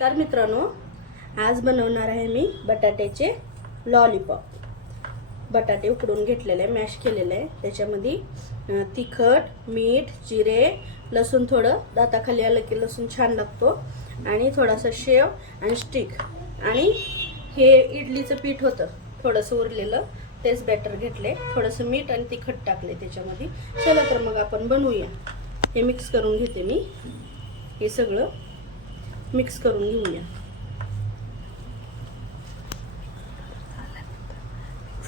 नमस्कार मित्रांनो, आज बनवणार आहे मी बटाट्याचे लॉलीपॉप। बटाटे उकडून घेतलेले आहे, मॅश केलेले आहे। त्याच्यामध्ये तिखट, मीठ, जिरे, लसूण, थोडं दाताखाली आलं की लसूण छान लागतो, आणि थोडासा शेव आणि स्टिक, आणि हे इडलीचं पीठ होतं थोडंसं उरलेलं, तेच बॅटर घेतले, थोडंसं मीठ आणि तिखट टाकले त्याच्यामध्ये। चला तर मग आपण बनवूया। हे मिक्स करून घेते मी, हे सगळं मिक्स करून घेऊया।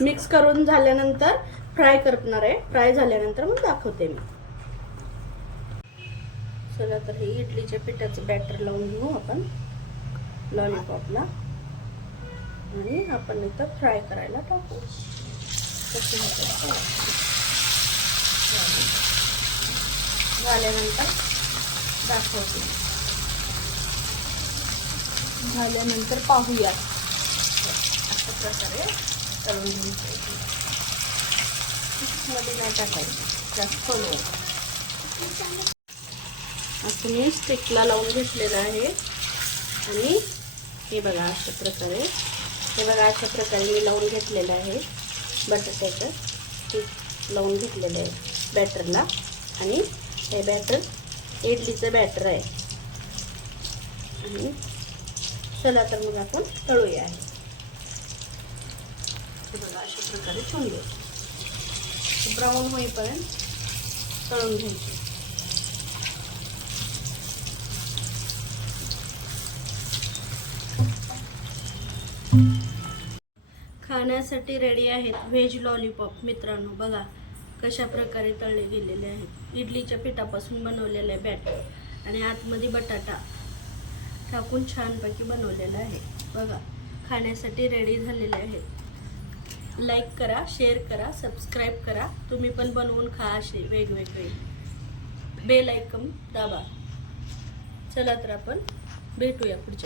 मिक्स करून झाल्यानंतर फ्राय करणार आहे, फ्राय झाल्यानंतर मग दाखवते मी। चला तर हे इडलीच्या पिठाचं बॅटर लावून घेऊ आपण लॉलीपॉपला, आणि आपण इथं फ्राय करायला टाकू। झाल्यानंतर दाखवते, झाल्यानंतर पाहूया। अशा प्रकारे तळून घ्यायचं, मध्ये नाही टाकायचं, जास्त खोलवायचं। असं मी स्टिकला लावून घेतलेलं आहे, आणि हे बघा अशा प्रकारे, हे बघा अशा प्रकारे मी लावून घेतलेलं आहे। बटाट्याचं स्टिक लावून घेतलेलं आहे बॅटरला, आणि हे बॅटर इडलीचं बॅटर आहे। आणि चला तर मग आपण तळूया। हे बघा अशा प्रकारे ठेवून घ्यायचं, ब्राऊन होईपर्यंत तळून घ्यायचे। खाण्यासाठी रेडी आहेत व्हेज लॉलीपॉप। मित्रांनो बघा कशा प्रकारे तळले गेलेले आहेत। इडलीच्या पिठापासून बनवलेले बॅटर, आणि आतमध्ये बटाटा टाकून छानपैकी बनवलेलं आहे। बघा खाण्यासाठी रेडी झालेले आहेत। लाईक करा, शेअर करा, सबस्क्राईब करा। तुम्ही पण बनवून खा असे वेगवेगळे। बेल आयकॉन दाबा। चला तर आपण भेटूया पुढच्या